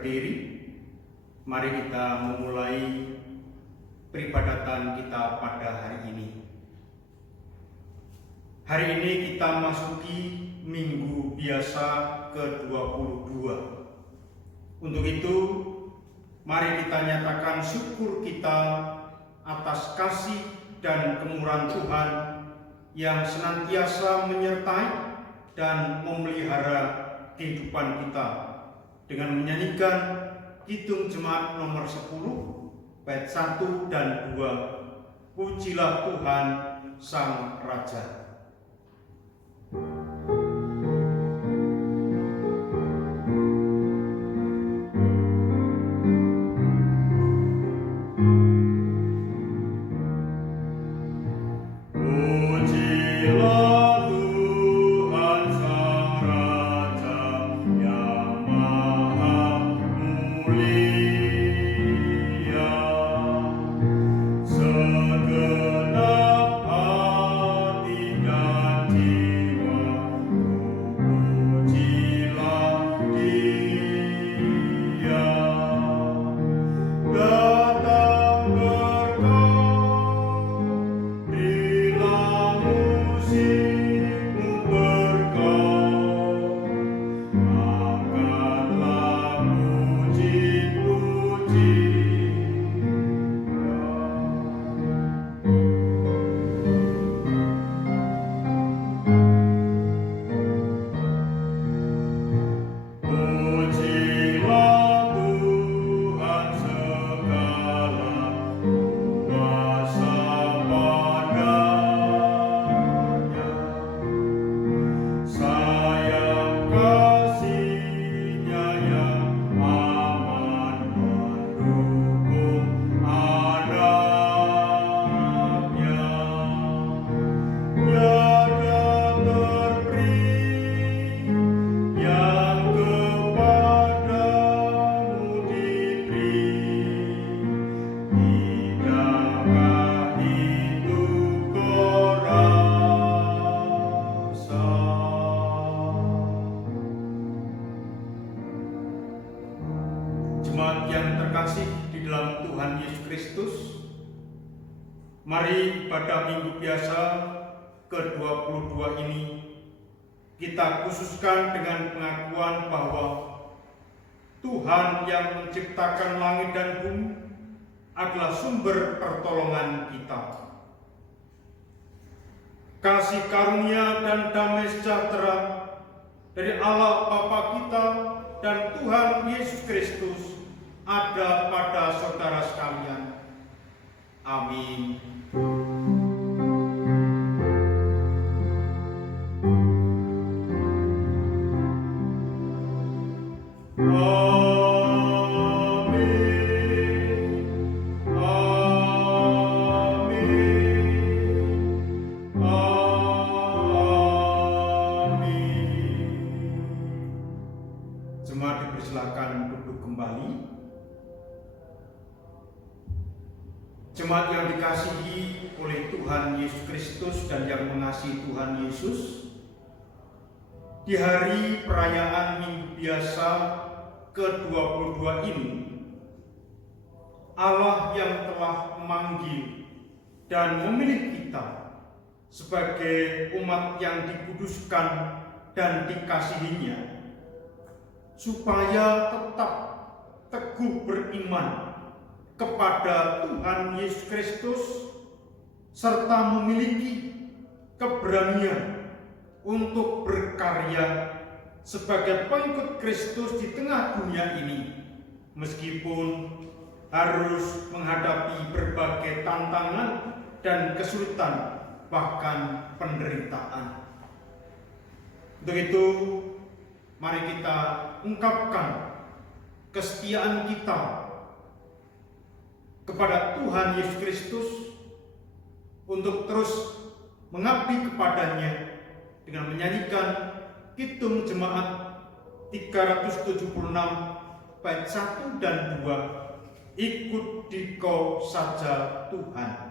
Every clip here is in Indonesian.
berdiri. Mari kita memulai peribadatan kita pada hari ini. Hari ini kita masuki Minggu Biasa ke-22. Untuk itu, mari kita nyatakan syukur kita atas kasih dan kemurahan Tuhan yang senantiasa menyertai dan memelihara kehidupan kita dengan menyanyikan Kidung Jemaat nomor 10 bait 1 dan 2, Pujilah Tuhan Sang Raja. Jemaat yang terkasih di dalam Tuhan Yesus Kristus, mari pada Minggu Biasa ke-22 ini kita khususkan dengan pengakuan bahwa Tuhan yang menciptakan langit dan bumi adalah sumber pertolongan kita. Kasih karunia dan damai sejahtera dari Allah Bapa kita dan Tuhan Yesus Kristus ada pada saudara sekalian. Amin. Jemaat dipersilakan duduk kembali. Jemaat yang dikasihi oleh Tuhan Yesus Kristus dan yang mengasihi Tuhan Yesus, di hari perayaan Minggu Biasa ke-22 ini, Allah yang telah memanggil dan memilih kita sebagai umat yang dikuduskan dan dikasihinya, supaya tetap teguh beriman kepada Tuhan Yesus Kristus serta memiliki keberanian untuk berkarya sebagai pengikut Kristus di tengah dunia ini, meskipun harus menghadapi berbagai tantangan dan kesulitan, bahkan penderitaan. Untuk itu, mari kita ungkapkan kesetiaan kita kepada Tuhan Yesus Kristus untuk terus mengabdi kepadanya dengan menyanyikan Kidung Jemaat 376 bait 1 dan 2, Ikut Dikau Saja Tuhan.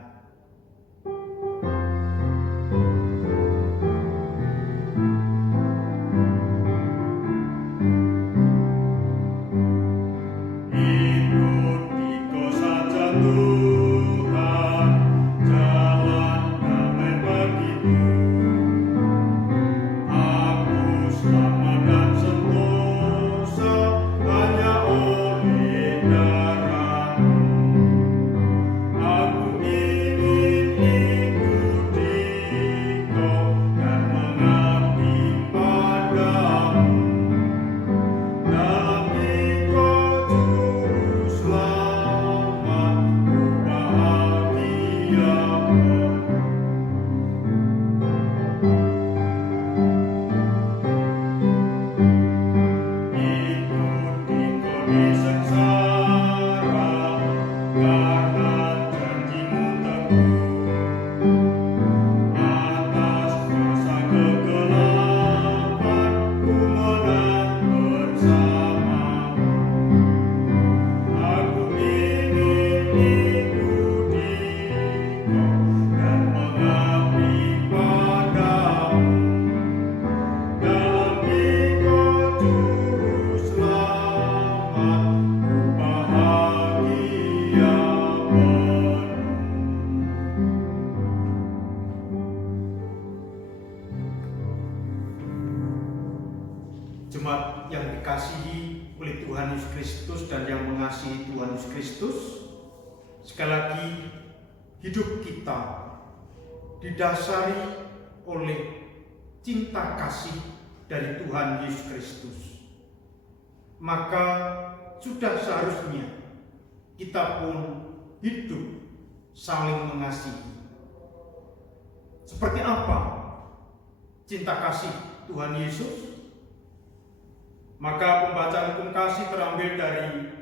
Tuhan Yesus Kristus, sekali lagi hidup kita didasari oleh cinta kasih dari Tuhan Yesus Kristus. Maka sudah seharusnya kita pun hidup saling mengasihi. Seperti apa cinta kasih Tuhan Yesus? Maka pembacaan hukum kasih terambil dari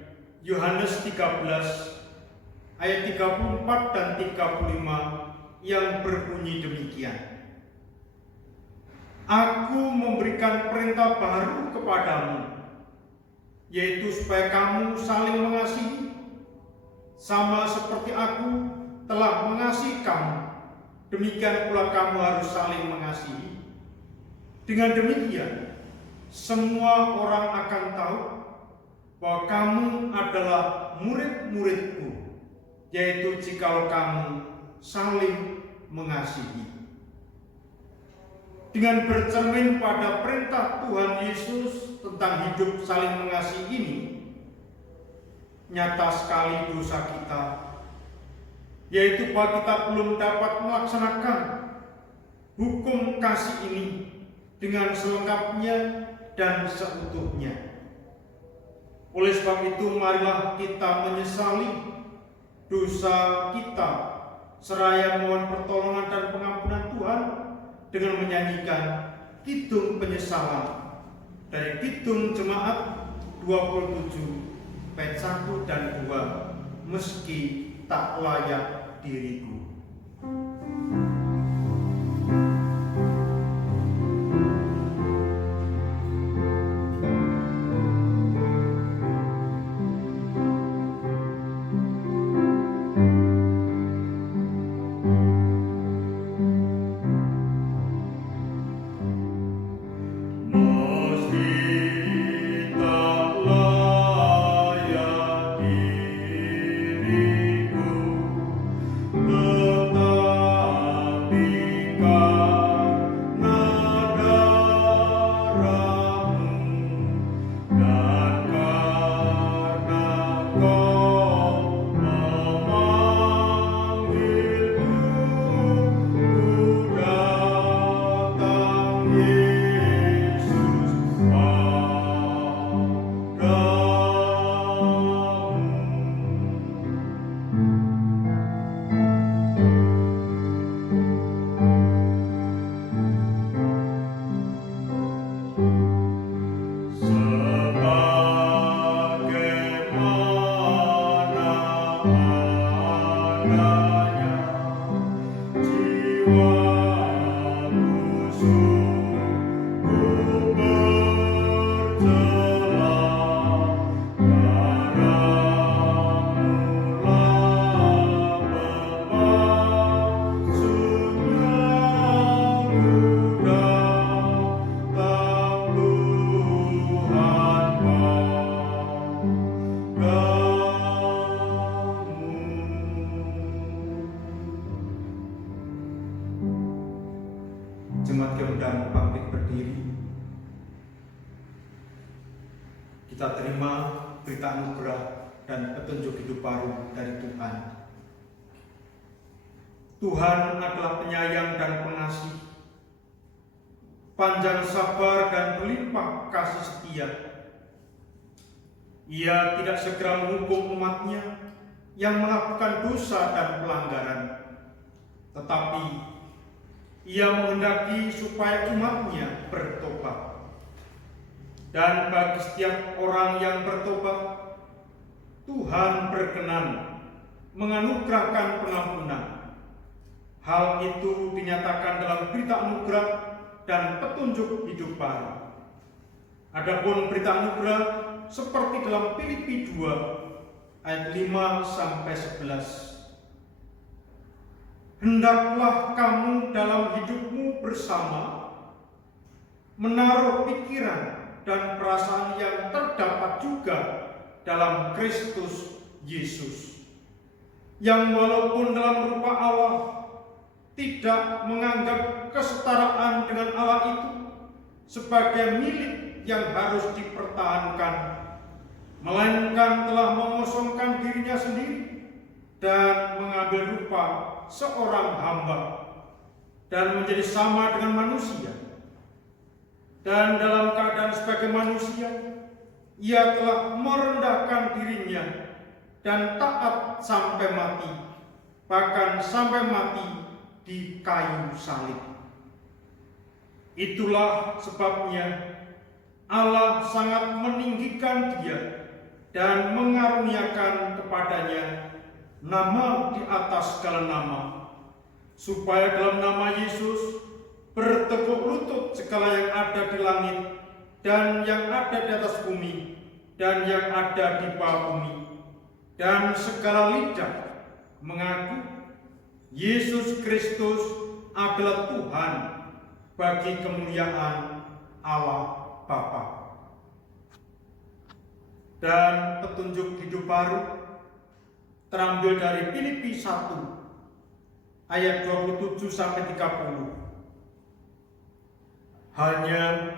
Yohanes 13 ayat 34 dan 35 yang berbunyi demikian. Aku memberikan perintah baru kepadamu, yaitu supaya kamu saling mengasihi, sama seperti aku telah mengasihi kamu, demikian pula kamu harus saling mengasihi. Dengan demikian, semua orang akan tahu bahwa kamu adalah murid-muridku, yaitu jikalau kamu saling mengasihi. Dengan bercermin pada perintah Tuhan Yesus tentang hidup saling mengasihi ini, nyata sekali dosa kita, yaitu bahwa kita belum dapat melaksanakan hukum kasih ini dengan selengkapnya dan seutuhnya. Oleh sebab itu, marilah kita menyesali dosa kita seraya mohon pertolongan dan pengampunan Tuhan dengan menyanyikan kidung penyesalan dari Kidung Jemaat 27 bait 1 dan 2, meski tak layak diriku. Jemaat kemudian bangkit berdiri. Kita terima berita anugerah dan petunjuk hidup baru dari Tuhan. Tuhan adalah penyayang dan pengasih, panjang sabar dan berlimpah kasih setia. Ia tidak segera menghukum umatnya yang melakukan dosa dan pelanggaran, tetapi Ia menghendaki supaya umatnya bertobat. Dan bagi setiap orang yang bertobat, Tuhan berkenan menganugerahkan pengampunan. Hal itu dinyatakan dalam berita anugerah dan petunjuk hidup baru. Adapun berita anugerah seperti dalam Filipi 2 ayat 5-11. Hendaklah kamu dalam hidupmu bersama menaruh pikiran dan perasaan yang terdapat juga dalam Kristus Yesus, yang walaupun dalam rupa Allah tidak menganggap kesetaraan dengan Allah itu sebagai milik yang harus dipertahankan, melainkan telah mengosongkan dan mengambil rupa seorang hamba dan menjadi sama dengan manusia. Dan dalam keadaan sebagai manusia, ia telah merendahkan dirinya dan taat sampai mati, bahkan sampai mati di kayu salib. Itulah sebabnya Allah sangat meninggikan dia dan mengaruniakan kepadanya nama di atas segala nama, supaya dalam nama Yesus bertekuk lutut segala yang ada di langit dan yang ada di atas bumi dan yang ada di bawah bumi, dan segala lidah mengaku Yesus Kristus adalah Tuhan, bagi kemuliaan Allah Bapa. Dan petunjuk hidup baru terambil dari Filipi 1 ayat 27 sampai 30. Hanya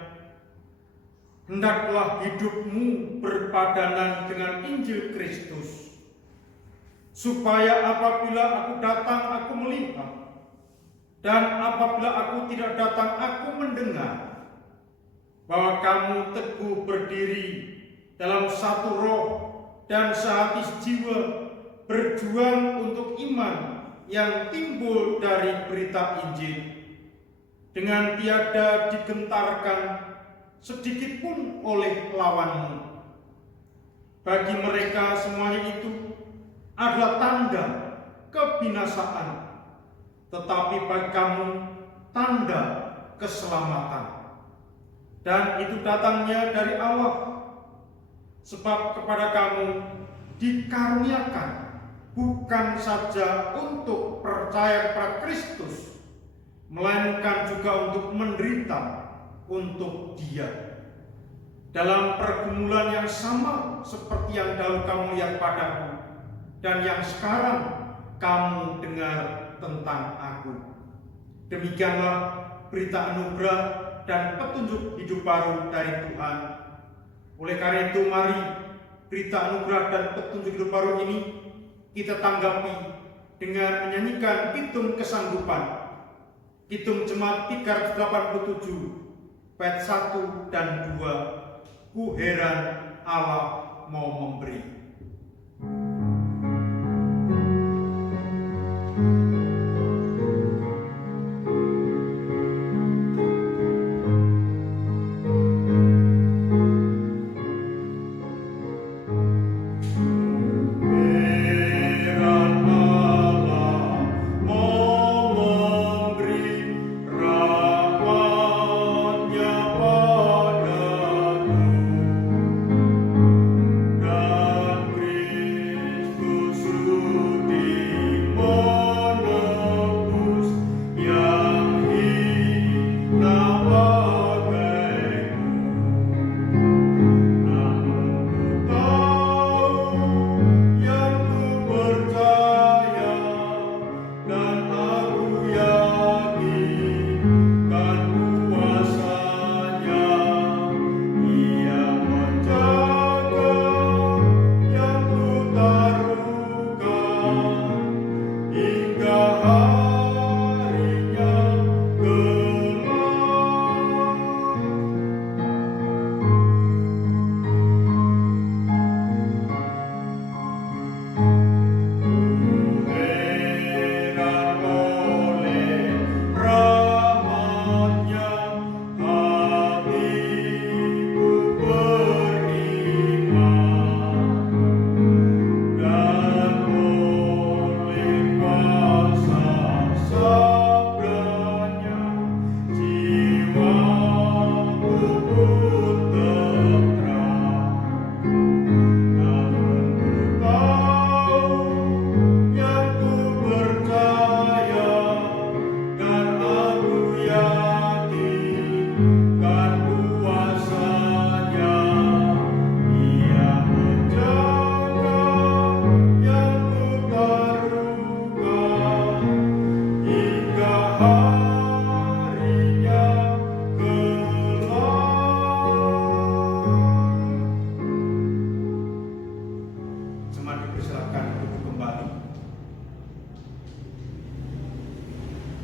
hendaklah hidupmu berpadanan dengan Injil Kristus, supaya apabila aku datang aku melihat, dan apabila aku tidak datang aku mendengar, bahwa kamu teguh berdiri dalam satu roh dan sehati jiwa, berjuang untuk iman yang timbul dari berita Injil, dengan tiada digentarkan sedikit pun oleh lawanmu. Bagi mereka semuanya itu adalah tanda kebinasaan, tetapi bagi kamu tanda keselamatan. Dan itu datangnya dari Allah, sebab kepada kamu dikaruniakan bukan saja untuk percaya pada Kristus, melainkan juga untuk menderita untuk Dia, dalam pergumulan yang sama seperti yang dahulu kamu lihat padaku dan yang sekarang kamu dengar tentang aku. Demikianlah berita anugerah dan petunjuk hidup baru dari Tuhan. Oleh karena itu, mari berita anugerah dan petunjuk hidup baru ini kita tanggapi dengan menyanyikan Kidung Kesanggupan, Kidung Jemaat 387 bait 1 dan 2. Ku heran Allah mau memberi.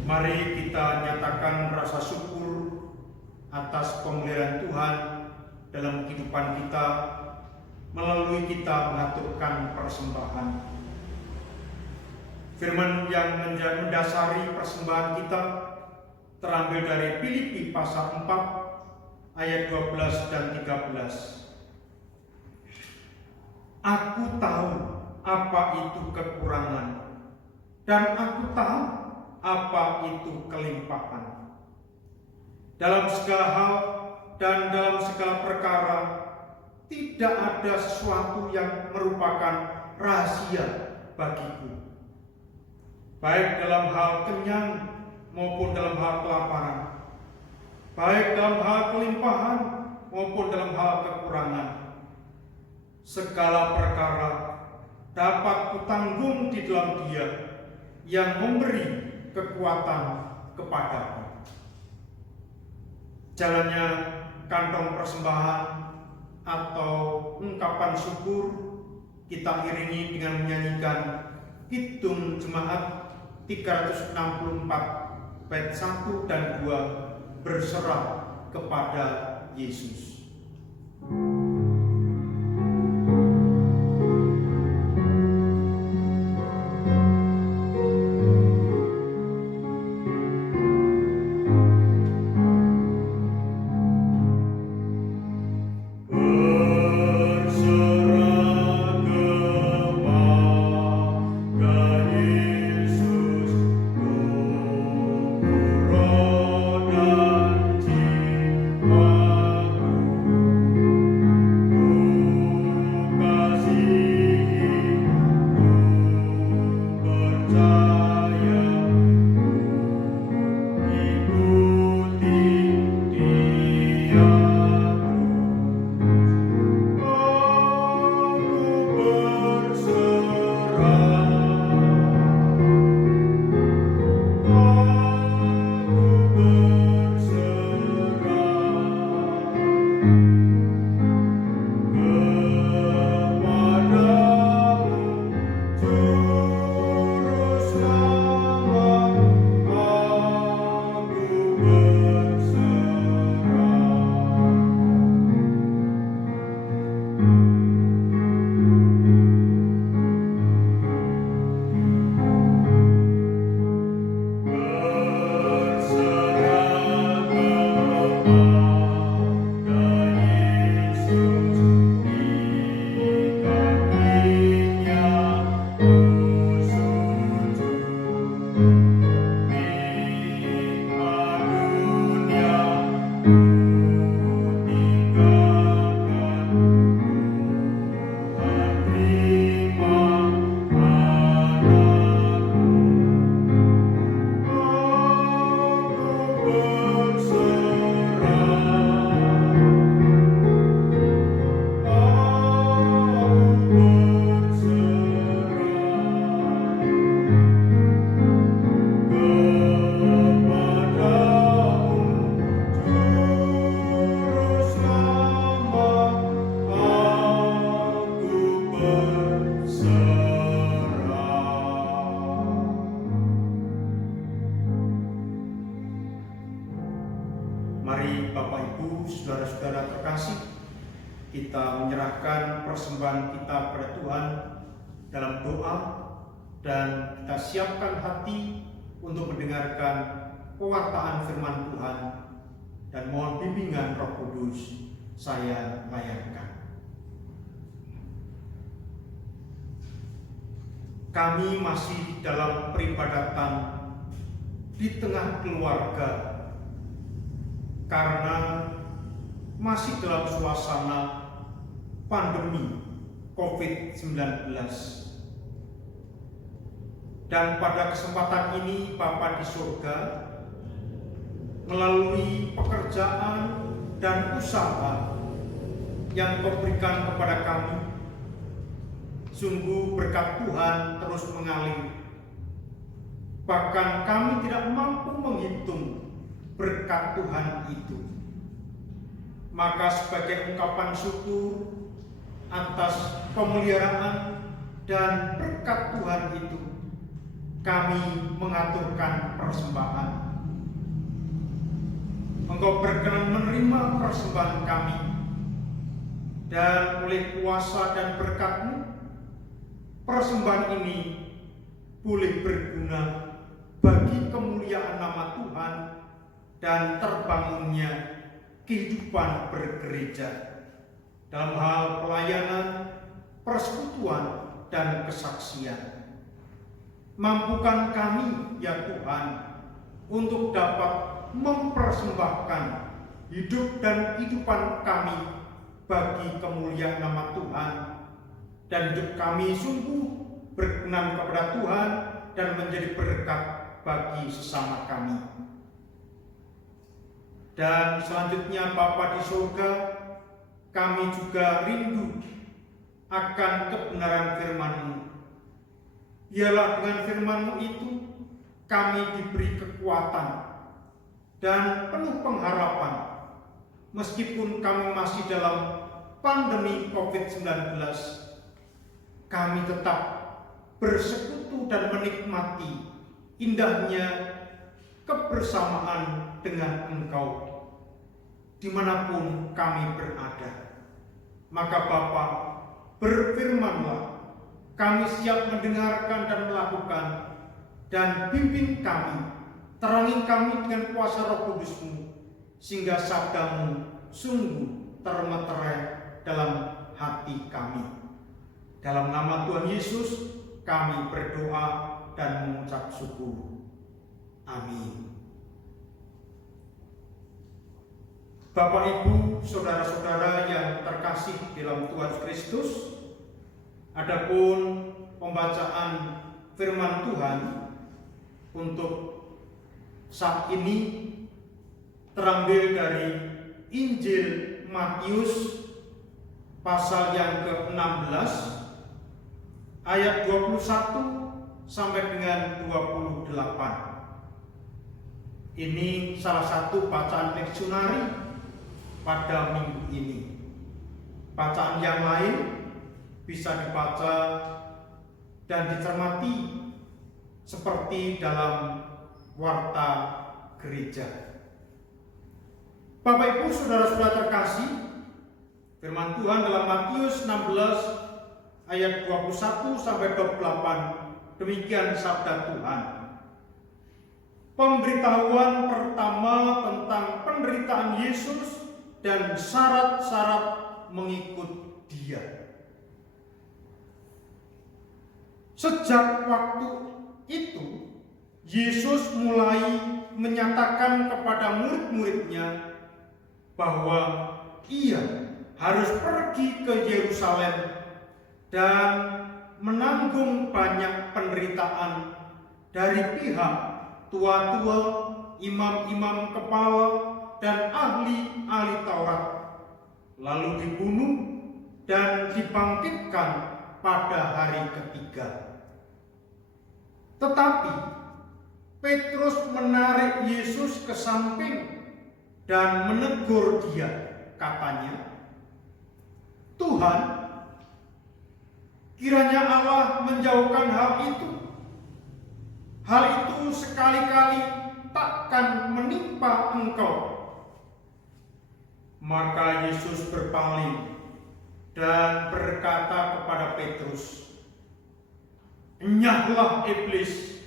Mari kita nyatakan rasa syukur atas pemeliharaan Tuhan dalam kehidupan kita melalui kita mengaturkan persembahan. Firman yang mendasari persembahan kita terambil dari Filipi pasal 4 ayat 12 dan 13. Aku tahu apa itu kekurangan, dan aku tahu apa itu kelimpahan. Dalam segala hal dan dalam segala perkara, tidak ada sesuatu yang merupakan rahasia bagiku. Baik dalam hal kenyang maupun dalam hal kelaparan, baik dalam hal kelimpahan maupun dalam hal kekurangan. Segala perkara dapat kutanggung di dalam Dia yang memberi kekuatan kepadaku. Jalannya kantong persembahan atau ungkapan syukur kita iringi dengan menyanyikan Kidung Jemaat 364 bait 1 dan 2, berserah kepada Yesus. Mari Bapak Ibu, saudara-saudara terkasih, kita menyerahkan persembahan kita kepada Tuhan dalam doa dan kita siapkan hati untuk mendengarkan pewartaan firman Tuhan, dan mohon bimbingan Roh Kudus saya layankan. Kami masih dalam peribadatan di tengah keluarga karena masih dalam suasana pandemi COVID-19. Dan pada kesempatan ini Bapa di surga, melalui pekerjaan dan usaha yang Kau berikan kepada kami, sungguh berkat Tuhan terus mengalir. Bahkan kami tidak mampu menghitung berkat Tuhan itu. Maka sebagai ungkapan syukur atas pemeliharaan dan berkat Tuhan itu, kami mengaturkan persembahan. Engkau berkenan menerima persembahan kami, dan oleh kuasa dan berkat-Mu, persembahan ini boleh berguna bagi kemuliaan nama Tuhan dan terbangunnya kehidupan bergereja dalam hal pelayanan, persekutuan, dan kesaksian. Mampukan kami, ya Tuhan, untuk dapat mempersembahkan hidup dan kehidupan kami bagi kemuliaan nama Tuhan, dan hidup kami sungguh berkenan kepada Tuhan dan menjadi berkat bagi sesama kami. Dan selanjutnya Bapa di surga, kami juga rindu akan kebenaran firman-Mu. Ialah dengan firman-Mu itu kami diberi kekuatan dan penuh pengharapan, meskipun kami masih dalam pandemi COVID-19, kami tetap bersekutu dan menikmati indahnya kebersamaan dengan Engkau dimanapun kami berada. Maka Bapa, berfirmanlah, kami siap mendengarkan dan melakukan, dan bimbing kami, terangi kami dengan kuasa Roh Kudus-Mu, sehingga sabda-Mu sungguh termeterai dalam hati kami. Dalam nama Tuhan Yesus kami berdoa dan mengucap syukur. Amin. Bapak, Ibu, saudara-saudara yang terkasih dalam Tuhan Kristus, adapun pembacaan firman Tuhan untuk saat ini terambil dari Injil Matius pasal yang ke-16 ayat 21 sampai dengan 28. Ini salah satu bacaan leksionari pada minggu ini. Bacaan yang lain bisa dibaca dan dicermati seperti dalam warta gereja. Bapak, Ibu, saudara-saudara terkasih, firman Tuhan dalam Matius 16 ayat 21 sampai 28, demikian sabda Tuhan. Pemberitahuan pertama tentang penderitaan Yesus dan syarat-syarat mengikut Dia. Sejak waktu itu, Yesus mulai menyatakan kepada murid-muridnya bahwa Ia harus pergi ke Yerusalem dan menanggung banyak penderitaan dari pihak tua-tua, imam-imam kepala, dan ahli-ahli Taurat, lalu dibunuh dan dibangkitkan pada hari ketiga. Tetapi Petrus menarik Yesus ke samping dan menegur Dia, katanya, "Tuhan, kiranya Allah menjauhkan hal itu. Hal itu sekali-kali takkan menimpa Engkau." Maka Yesus berpaling dan berkata kepada Petrus, "Enyahlah iblis,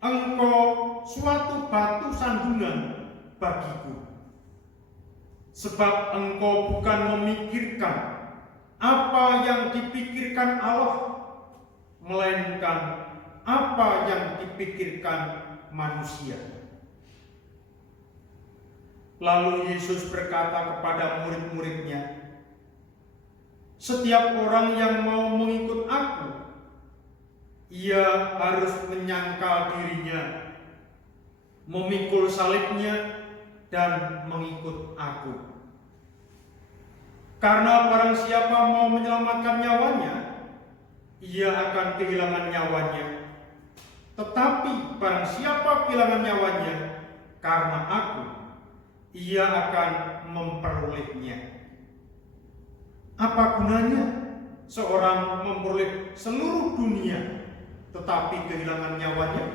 engkau suatu batu sandungan bagiku, sebab engkau bukan memikirkan apa yang dipikirkan Allah, melainkan apa yang dipikirkan manusia." Lalu Yesus berkata kepada murid-muridnya, "Setiap orang yang mau mengikut Aku, ia harus menyangkal dirinya, memikul salibnya, dan mengikut Aku. Karena barang siapa mau menyelamatkan nyawanya, ia akan kehilangan nyawanya. Tetapi barang siapa kehilangan nyawanya karena Aku, ia akan memperolehnya. Apa gunanya seorang memperoleh seluruh dunia tetapi kehilangan nyawanya?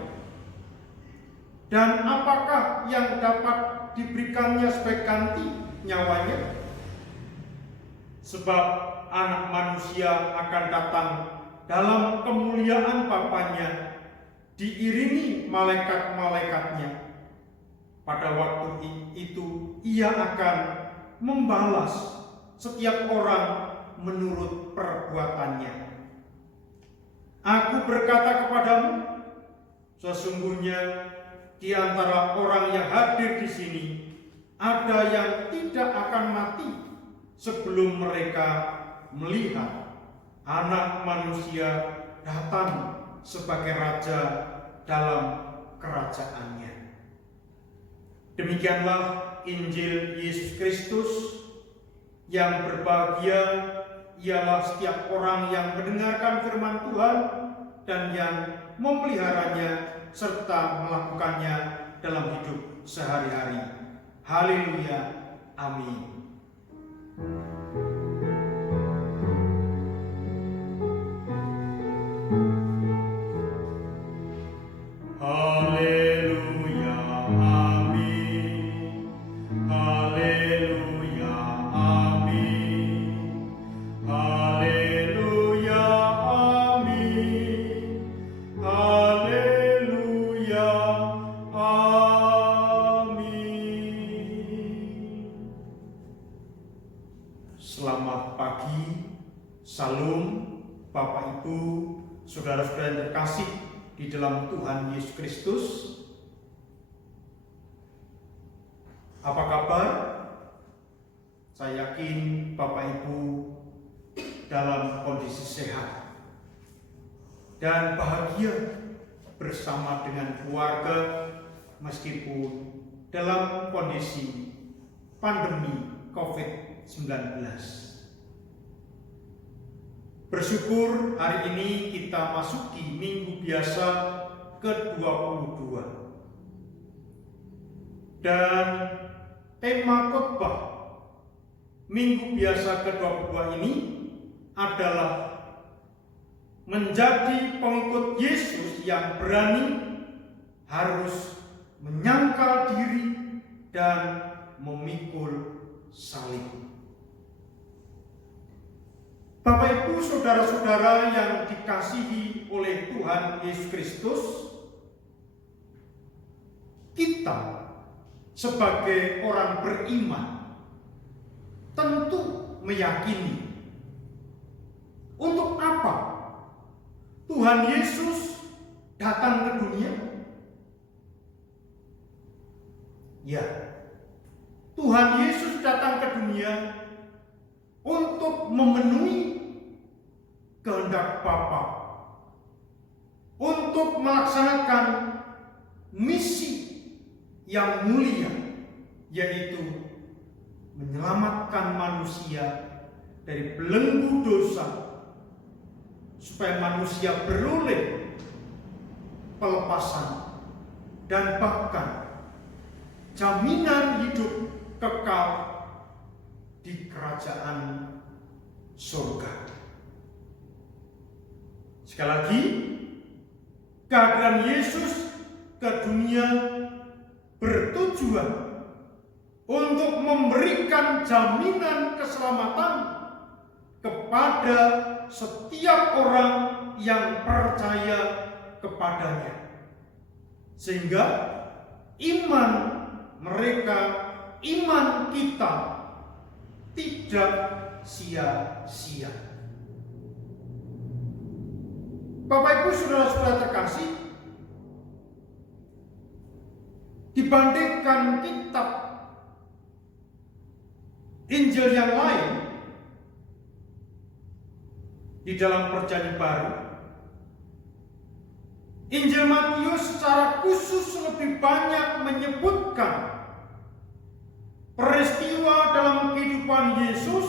Dan apakah yang dapat diberikannya sebagai ganti nyawanya? Sebab Anak Manusia akan datang dalam kemuliaan Bapanya, diiringi malaikat-malaikatnya. Pada waktu itu ia akan membalas setiap orang menurut perbuatannya. Aku berkata kepadamu, sesungguhnya di antara orang yang hadir di sini ada yang tidak akan mati sebelum mereka melihat Anak Manusia datang sebagai Raja dalam kerajaannya. Demikianlah Injil Yesus Kristus. Yang berbahagia ialah setiap orang yang mendengarkan firman Tuhan dan yang memeliharanya serta melakukannya dalam hidup sehari-hari. Haleluya. Amin. Selamat pagi, Salam, Bapak Ibu, saudara-saudara yang terkasih di dalam Tuhan Yesus Kristus. Apa kabar? Saya yakin Bapak Ibu dalam kondisi sehat dan bahagia bersama dengan keluarga meskipun dalam kondisi pandemi COVID-19. Bersyukur hari ini kita masuki minggu biasa ke-22. Dan tema khotbah minggu biasa ke-22 ini adalah menjadi pengikut Yesus yang berani harus menyangkal diri dan memikul salib. Bapak Ibu saudara-saudara yang dikasihi oleh Tuhan Yesus Kristus, kita sebagai orang beriman tentu meyakini untuk apa Tuhan Yesus datang ke dunia. Ya, Tuhan Yesus datang ke dunia untuk memenuhi kehendak Bapa, untuk melaksanakan misi yang mulia, yaitu menyelamatkan manusia dari belenggu dosa, supaya manusia beroleh pelepasan dan bahkan jaminan hidup kekal di kerajaan surga. Sekali lagi, kehadiran Yesus ke dunia bertujuan untuk memberikan jaminan keselamatan kepada setiap orang yang percaya kepadanya, sehingga iman mereka, iman kita tidak sia-sia. Bapak Ibu saudara-saudara terkasih, dibandingkan kitab Injil yang lain di dalam Perjanjian Baru, Injil Matius secara khusus lebih banyak menyebutkan peristiwa dalam kehidupan Yesus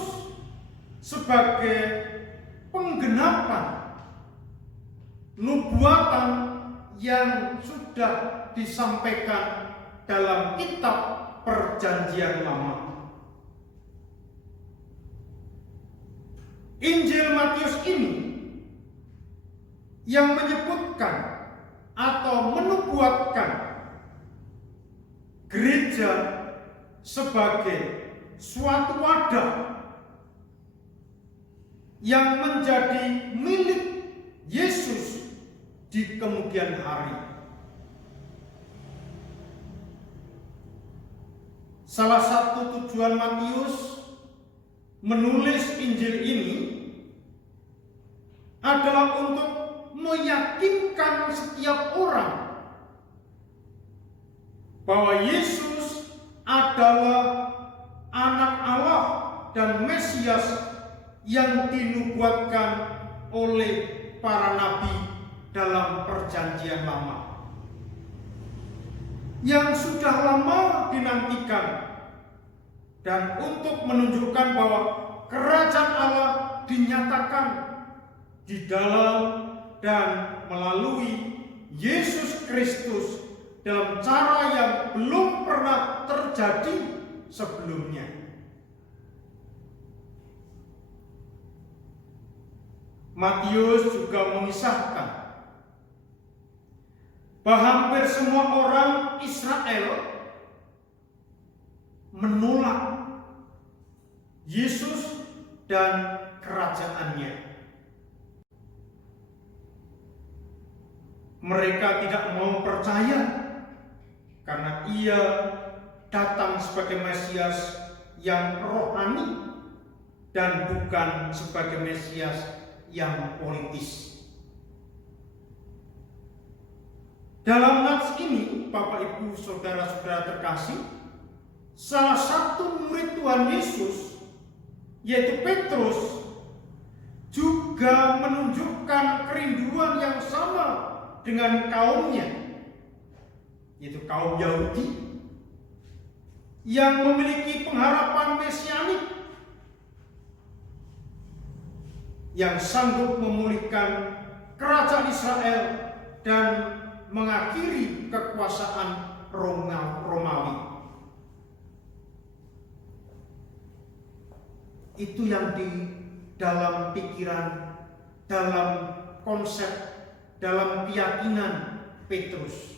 sebagai penggenapan nubuatan yang sudah disampaikan dalam kitab Perjanjian Lama. Injil Matius ini yang menyebutkan atau menubuatkan gereja sebagai suatu wadah yang menjadi milik Yesus di kemudian hari. Salah satu tujuan Matius menulis Injil ini adalah untuk meyakinkan setiap orang bahwa Yesus adalah anak Allah dan Mesias yang dinubuatkan oleh para nabi dalam perjanjian lama, yang sudah lama dinantikan, dan untuk menunjukkan bahwa kerajaan Allah dinyatakan di dalam dan melalui Yesus Kristus dalam cara yang belum pernah terjadi sebelumnya. Matius juga mengisahkan bahwa hampir semua orang Israel menolak Yesus dan kerajaannya. Mereka tidak mau percaya karena ia datang sebagai Mesias yang rohani dan bukan sebagai Mesias yang politis. Dalam nats ini, Bapak Ibu Saudara-saudara terkasih, salah satu murid Tuhan Yesus, yaitu Petrus, juga menunjukkan kerinduan yang sama dengan kaumnya, yaitu kaum Yahudi yang memiliki pengharapan mesianik yang sanggup memulihkan kerajaan Israel dan mengakhiri kekuasaan Romawi. Itu yang di dalam pikiran, dalam konsep, dalam keyakinan Petrus.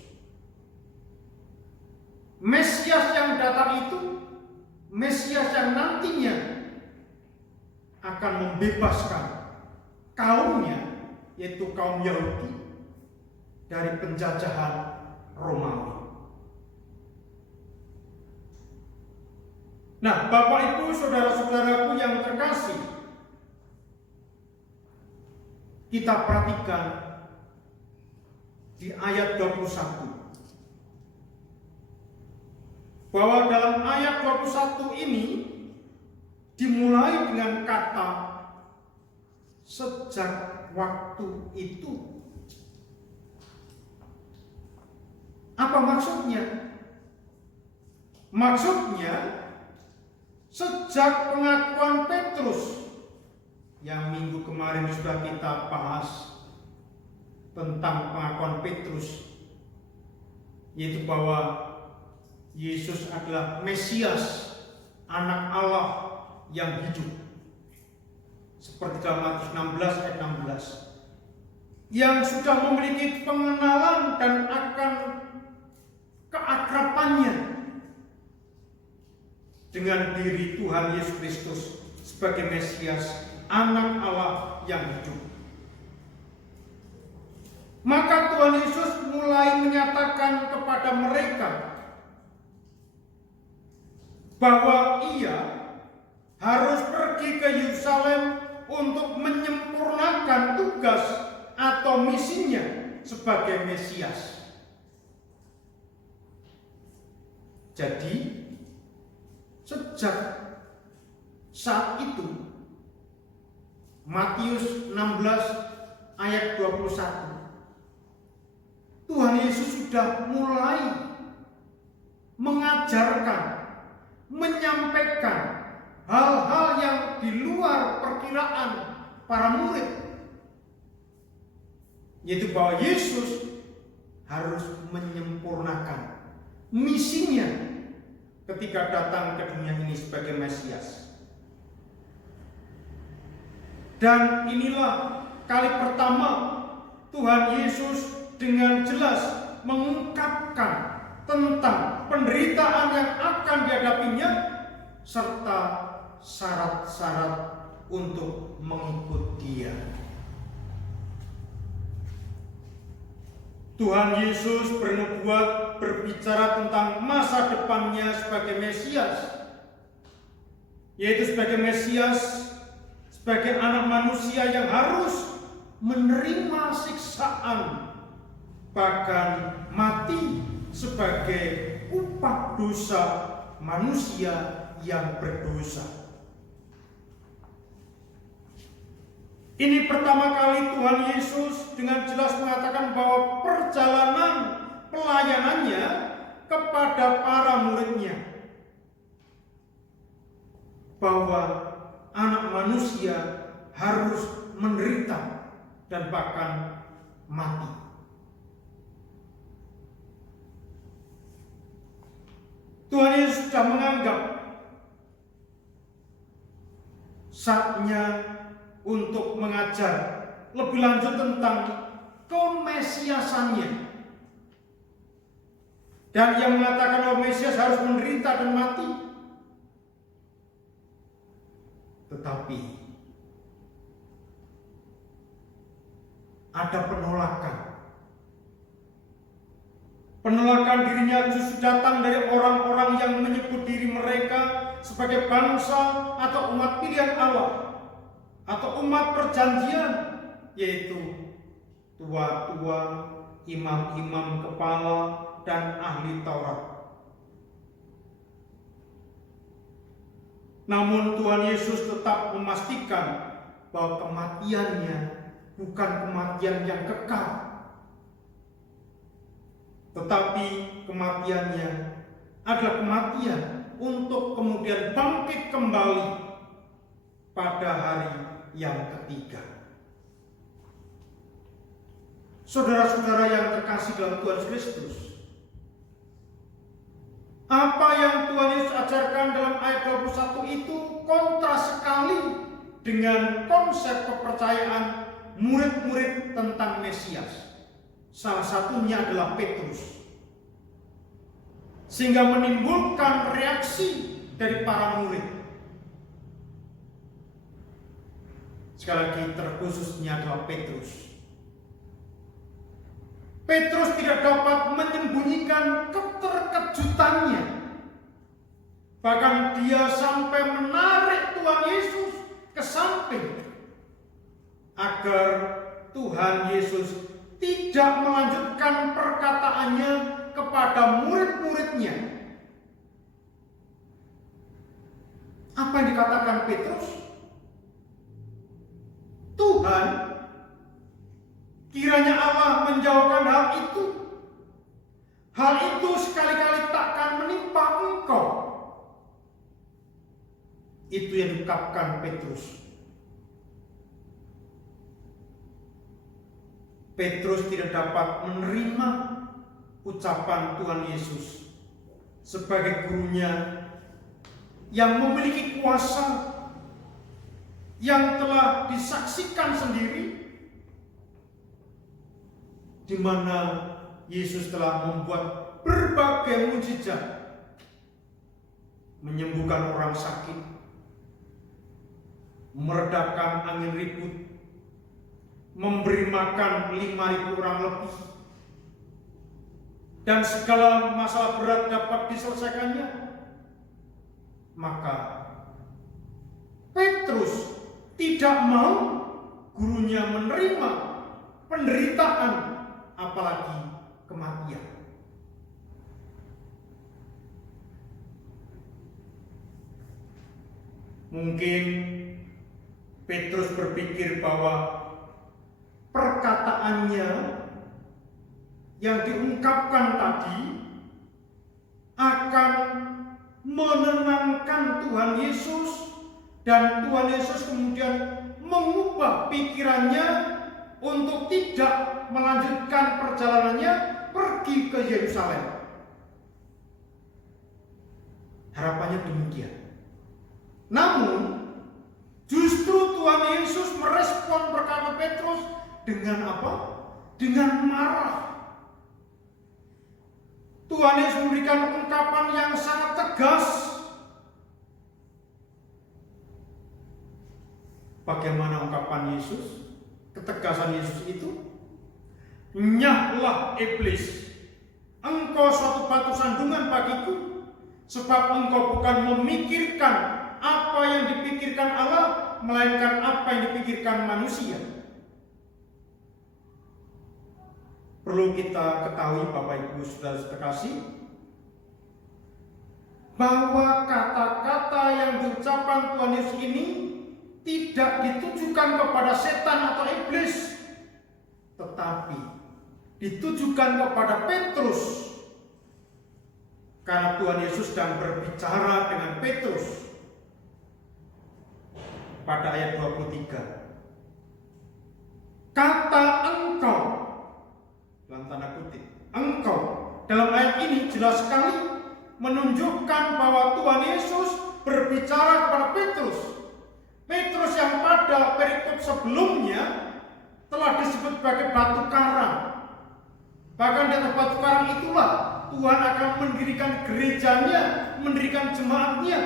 Mesias yang datang itu Mesias yang nantinya akan membebaskan kaumnya, yaitu kaum Yahudi, dari penjajahan Romawi. Nah, Bapak Ibu Saudara-saudaraku yang terkasih, kita perhatikan di ayat 21 bahwa dalam ayat 21 ini dimulai dengan kata sejak waktu itu. Apa maksudnya? Maksudnya sejak pengakuan Petrus yang minggu kemarin sudah kita bahas tentang pengakuan Petrus, yaitu bahwa Yesus adalah Mesias, anak Allah yang hidup, seperti dalam Matius 16 ayat 16, yang sudah memiliki pengenalan dan akan keakrabannya dengan diri Tuhan Yesus Kristus sebagai Mesias, anak Allah yang hidup. Maka Tuhan Yesus mulai menyatakan kepada mereka bahwa ia harus pergi ke Yerusalem untuk menyempurnakan tugas atau misinya sebagai Mesias. Jadi sejak saat itu, Matius 16 ayat 21, Tuhan Yesus sudah mulai mengajarkan, menyampaikan hal-hal yang di luar perkiraan para murid, yaitu bahwa Yesus harus menyempurnakan misinya ketika datang ke dunia ini sebagai Mesias. Dan inilah kali pertama Tuhan Tuhan Yesus dengan jelas mengungkapkan tentang penderitaan yang akan dihadapinya serta syarat-syarat untuk mengikut Dia. Tuhan Yesus bernubuat berbicara tentang masa depannya sebagai Mesias, yaitu sebagai Mesias, sebagai anak manusia yang harus menerima siksaan, bahkan mati sebagai upah dosa manusia yang berdosa. Ini pertama kali Tuhan Yesus dengan jelas mengatakan bahwa perjalanan pelayanannya kepada para muridnya, bahwa anak manusia harus menderita dan bahkan mati. Tuhan Yesus sudah menganggap saatnya untuk mengajar lebih lanjut tentang kemesiasannya. Dan Ia mengatakan bahwa Mesias harus menderita dan mati. Tetapi ada penolakan. Penolakan dirinya justru datang dari orang-orang yang menyebut diri mereka sebagai bangsa atau umat pilihan Allah atau umat perjanjian, yaitu tua-tua, imam-imam kepala, dan ahli Taurat. Namun Tuhan Yesus tetap memastikan bahwa kematiannya bukan kematian yang kekal, tetapi kematiannya adalah kematian untuk kemudian bangkit kembali pada hari yang ketiga. Saudara-saudara yang terkasih dalam Tuhan Kristus, apa yang Tuhan Yesus ajarkan dalam ayat 21 itu kontras sekali dengan konsep kepercayaan murid-murid tentang Mesias. Salah satunya adalah Petrus, sehingga menimbulkan reaksi dari para murid. Sekali lagi, terkhususnya adalah Petrus. Petrus tidak dapat menyembunyikan keterkejutannya. Bahkan dia sampai menarik Tuhan Yesus ke samping agar Tuhan Yesus tidak melanjutkan perkataannya kepada murid-muridnya. Apa yang dikatakan Petrus? Tuhan, kiranya Allah menjauhkan hal itu. Hal itu sekali-kali takkan menimpa engkau. Itu yang diucapkan Petrus. Petrus tidak dapat menerima ucapan Tuhan Yesus sebagai gurunya yang memiliki kuasa, yang telah disaksikan sendiri, di mana Yesus telah membuat berbagai mukjizat, menyembuhkan orang sakit, meredakan angin ribut, memberi makan 5.000 orang lebih, dan segala masalah berat dapat diselesaikannya. Maka Petrus tidak mau gurunya menerima penderitaan, apalagi kematian. Mungkin Petrus berpikir bahwa perkataannya yang diungkapkan tadi akan menenangkan Tuhan Yesus, dan Tuhan Yesus kemudian mengubah pikirannya untuk tidak melanjutkan perjalanannya pergi ke Yerusalem. Harapannya demikian. Namun justru Tuhan Yesus merespon perkataan Petrus dengan apa? dengan marah. Tuhan Yesus memberikan ungkapan yang sangat tegas. Bagaimana ungkapan Yesus? Ketegasan Yesus itu, "Nyahlah iblis, engkau suatu batu sandungan bagiku, sebab engkau bukan memikirkan apa yang dipikirkan Allah, melainkan apa yang dipikirkan manusia." Perlu kita ketahui Bapak Ibu Saudara terkasih, bahwa kata-kata yang diucapkan Tuhan Yesus ini tidak ditujukan kepada setan atau iblis, tetapi ditujukan kepada Petrus. Karena Tuhan Yesus sedang berbicara dengan Petrus pada ayat 23. Kata engkau, dalam tanda kutip, engkau, dalam ayat ini jelas sekali menunjukkan bahwa Tuhan Yesus berbicara kepada Petrus. Petrus yang pada perikop sebelumnya telah disebut sebagai batu karang. Bahkan di atas batu karang itulah Tuhan akan mendirikan gerejanya, mendirikan jemaatnya.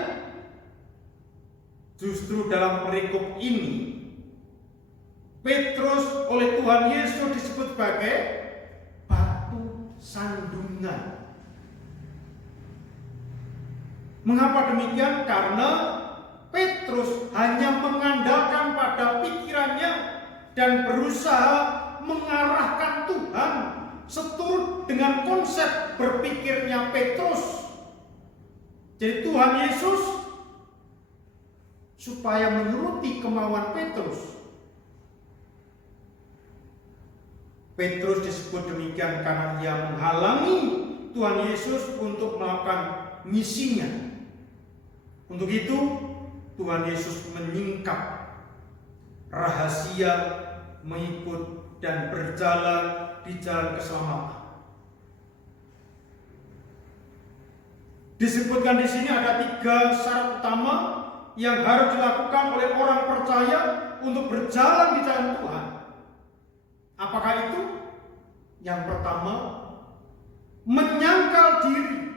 Justru dalam perikop ini, Petrus oleh Tuhan Yesus disebut sebagai batu sandungan. Mengapa demikian? Karena Petrus hanya mengandalkan pada pikirannya dan berusaha mengarahkan Tuhan seturut dengan konsep berpikirnya Petrus. Jadi Tuhan Yesus supaya menuruti kemauan Petrus. Petrus disebut demikian karena ia menghalangi Tuhan Yesus untuk melakukan misinya. Untuk itu Tuhan Yesus menyingkap rahasia mengikut dan berjalan di jalan keselamatan. Disebutkan di sini ada 3 syarat utama yang harus dilakukan oleh orang percaya untuk berjalan di jalan Tuhan. Apakah itu? Yang pertama, menyangkal diri.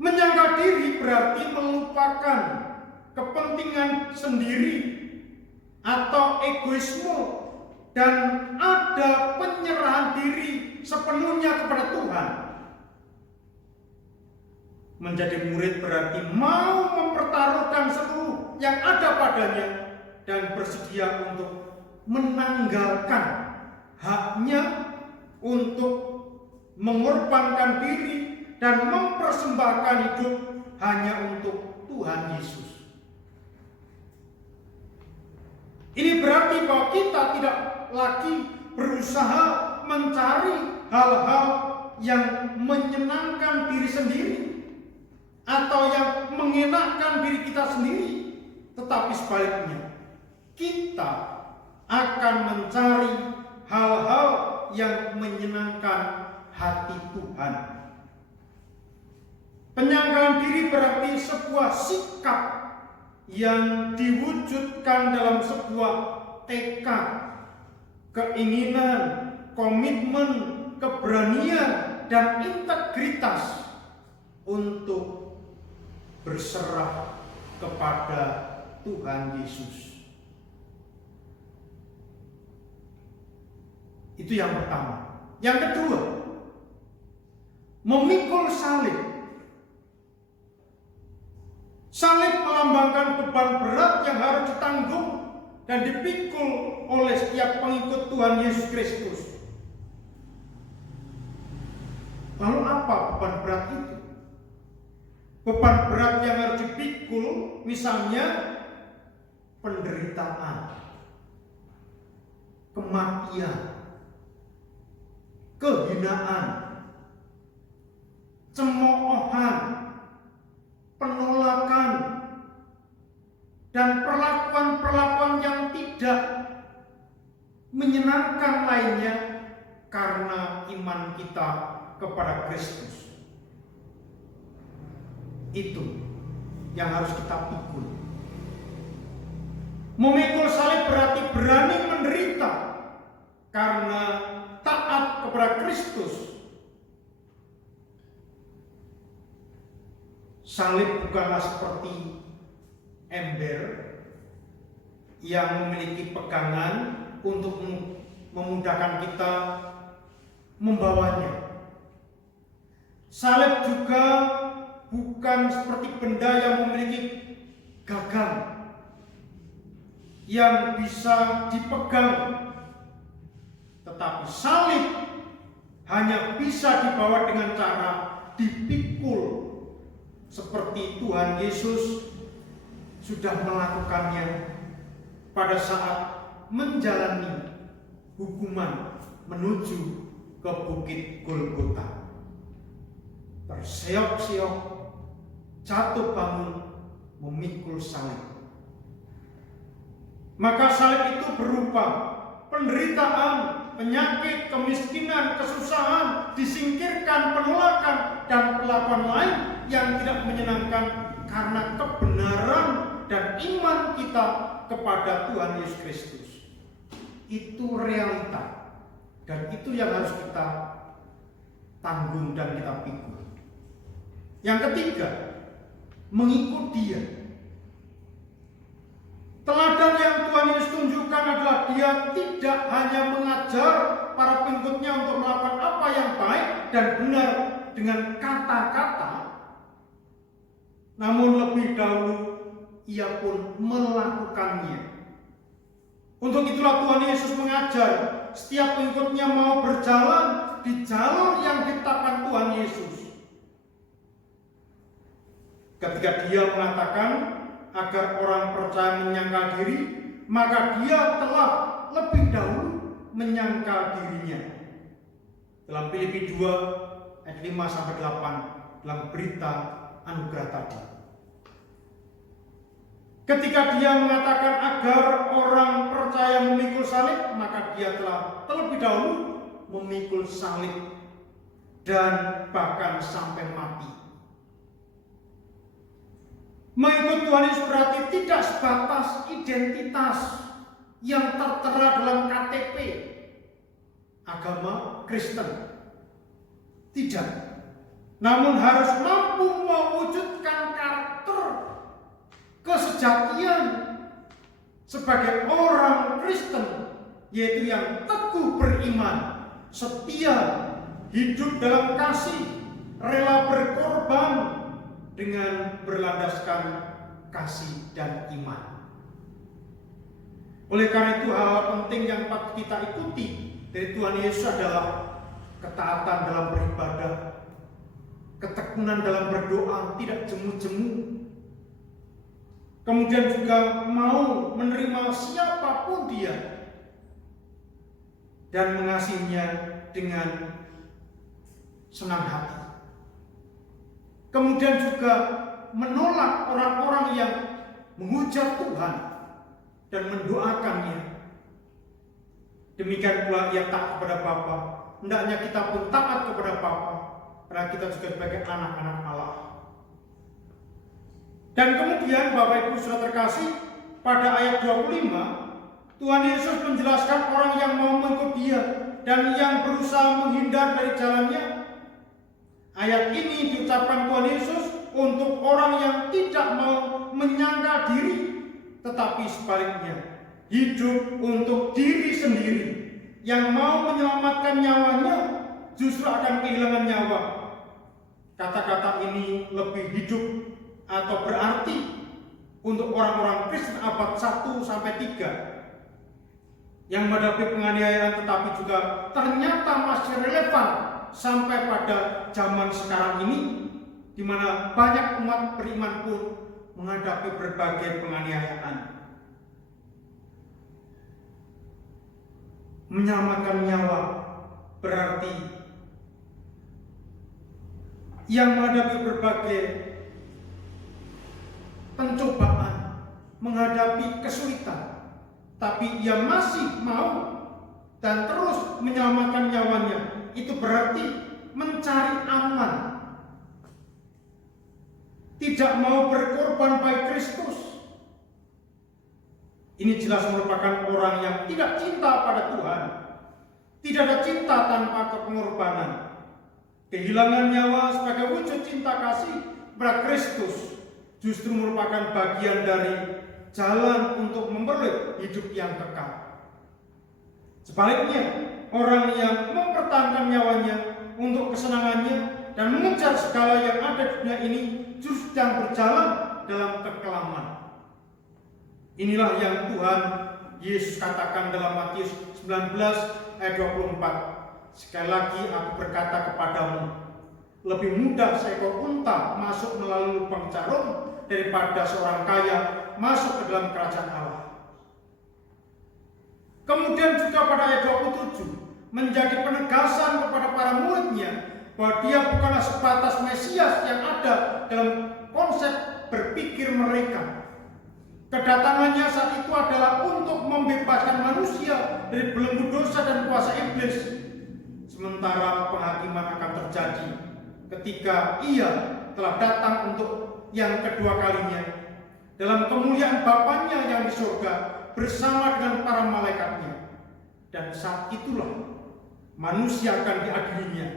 Menyangkal diri berarti melupakan kepentingan sendiri atau egoisme dan ada penyerahan diri sepenuhnya kepada Tuhan. Menjadi murid berarti mau mempertaruhkan seluruh yang ada padanya dan bersedia untuk menanggalkan haknya untuk mengorbankan diri dan mempersembahkan hidup hanya untuk Tuhan Yesus. Ini berarti bahwa kita tidak lagi berusaha mencari hal-hal yang menyenangkan diri sendiri atau yang mengenakkan diri kita sendiri, tetapi sebaliknya kita akan mencari hal-hal yang menyenangkan hati Tuhan. Penyangkalan diri berarti sebuah sikap yang diwujudkan dalam sebuah tekad, keinginan, komitmen, keberanian, dan integritas untuk berserah kepada Tuhan Yesus. Itu yang pertama. Yang kedua, memikul salib. Salib melambangkan beban berat yang harus ditanggung dan dipikul oleh setiap pengikut Tuhan Yesus Kristus. Lalu apa beban berat itu? Beban berat yang harus dipikul misalnya penderitaan, kematian, kehinaan, cemoohan, penolakan, dan perlakuan-perlakuan yang tidak menyenangkan lainnya karena iman kita kepada Kristus. Itu yang harus kita pikul. Memikul salib berarti berani menderita Kristus. Salib bukanlah seperti ember yang memiliki pegangan untuk memudahkan kita membawanya. Salib juga bukan seperti benda yang memiliki gagang yang bisa dipegang, tetapi salib hanya bisa dibawa dengan cara dipikul, seperti Tuhan Yesus sudah melakukannya pada saat menjalani hukuman menuju ke Bukit Golgota. Terseok-seok, jatuh bangun, memikul salib. Maka salib itu berupa penderitaan, penyakit, kemiskinan, kesusahan, disingkirkan, penolakan, dan perlakuan lain yang tidak menyenangkan karena kebenaran dan iman kita kepada Tuhan Yesus Kristus. Itu realita, dan itu yang harus kita tanggung dan kita pikul. Yang ketiga, mengikut Dia. Teladan yang Tuhan Yesus tunjukkan adalah Dia tidak hanya mengajar para pengikutnya untuk melakukan apa yang baik dan benar dengan kata-kata, namun lebih dahulu Ia pun melakukannya. Untuk itulah Tuhan Yesus mengajar setiap pengikutnya mau berjalan di jalur yang ditetapkan Tuhan Yesus. Ketika Dia mengatakan agar orang percaya menyangkal diri, maka Dia telah lebih dahulu menyangkal dirinya. Dalam Filipi 2 ayat 5-8 dalam berita anugerah tadi. Ketika Dia mengatakan agar orang percaya memikul salib, maka Dia telah terlebih dahulu memikul salib dan bahkan sampai mati. Mengikut Tuhan Yesus berarti tidak sebatas identitas yang tertera dalam KTP agama Kristen. Tidak. Namun harus mampu mewujudkan karakter kesejatian sebagai orang Kristen, yaitu yang teguh beriman, setia, hidup dalam kasih, rela berkorban dengan berlandaskan kasih dan iman. Oleh karena itu, hal penting yang patut kita ikuti dari Tuhan Yesus adalah ketaatan dalam beribadah, ketekunan dalam berdoa, tidak jemu-jemu. Kemudian juga mau menerima siapapun Dia dan mengasihinya dengan senang hati. Kemudian juga menolak orang-orang yang menghujat Tuhan dan mendoakannya. Demikian pula Ia taat kepada Bapa. Hendaknya kita pun taat kepada Bapa, karena kita juga sebagai anak-anak Allah. Dan kemudian Bapak Ibu Saudara terkasih, pada ayat 25 Tuhan Yesus menjelaskan orang yang mau mengikut Dia dan yang berusaha menghindar dari jalannya. Ayat ini diucapkan Tuhan Yesus untuk orang yang tidak mau menyangkal diri, tetapi sebaliknya hidup untuk diri sendiri. Yang mau menyelamatkan nyawanya justru akan kehilangan nyawa. Kata-kata ini lebih hidup atau berarti untuk orang-orang Kristen abad 1-3 yang menghadapi penganiayaan, tetapi juga ternyata masih relevan sampai pada zaman sekarang ini, di mana banyak umat beriman pun menghadapi berbagai penganiayaan. Menyelamatkan nyawa berarti yang menghadapi berbagai pencobaan, menghadapi kesulitan, tapi ia masih mau dan terus menyelamatkan nyawanya, itu berarti mencari aman, tidak mau berkorban bagi Kristus. Ini jelas merupakan orang yang tidak cinta pada Tuhan. Tidak ada cinta tanpa pengorbanan. Kehilangan nyawa sebagai wujud cinta kasih kepada Kristus justru merupakan bagian dari jalan untuk memperoleh hidup yang kekal. Sebaliknya, orang yang mempertahankan nyawanya untuk kesenangannya dan mengejar segala yang ada di dunia ini justru sedang berjalan dalam kekelaman. Inilah yang Tuhan Yesus katakan dalam Matius 19 ayat 24. Sekali lagi aku berkata kepadamu, lebih mudah seekor unta masuk melalui lubang jarum daripada seorang kaya masuk ke dalam kerajaan Allah. Kemudian juga pada ayat 27 menjadi penegasan kepada para muridnya bahwa dia bukanlah sebatas Mesias yang ada dalam konsep berpikir mereka. Kedatangannya saat itu adalah untuk membebaskan manusia dari belenggu dosa dan kuasa iblis. Sementara penghakiman akan terjadi ketika ia telah datang untuk yang kedua kalinya dalam kemuliaan Bapanya yang di surga bersama dengan para malaikatnya. Dan saat itulah manusia akan diadilinya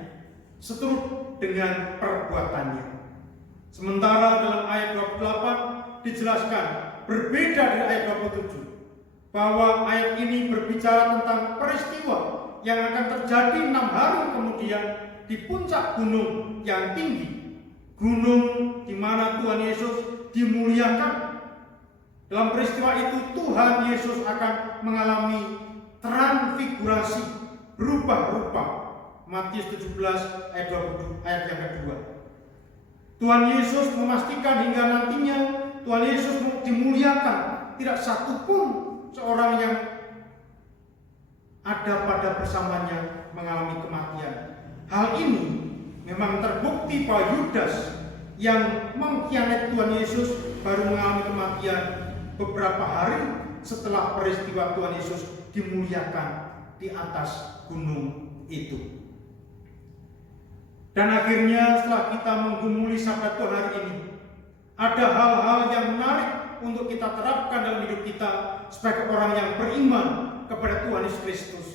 seturut dengan perbuatannya. Sementara dalam ayat 28 dijelaskan berbeda dari ayat 27 bahwa ayat ini berbicara tentang peristiwa yang akan terjadi 6 hari kemudian di puncak gunung yang tinggi, gunung di mana Tuhan Yesus dimuliakan. Dalam peristiwa itu Tuhan Yesus akan mengalami transfigurasi, berubah-ubah. Matius 17 ayat 20 ayat yang kedua. Tuhan Yesus memastikan hingga nantinya Tuhan Yesus dimuliakan, tidak satupun seorang yang ada pada bersamanya mengalami kematian. Hal ini memang terbukti bahwa Yudas yang mengkhianati Tuhan Yesus baru mengalami kematian beberapa hari setelah peristiwa Tuhan Yesus dimuliakan di atas gunung itu. Dan akhirnya setelah kita menggumuli sabda Tuhan hari ini, ada hal-hal yang menarik untuk kita terapkan dalam hidup kita sebagai orang yang beriman kepada Tuhan Yesus Kristus.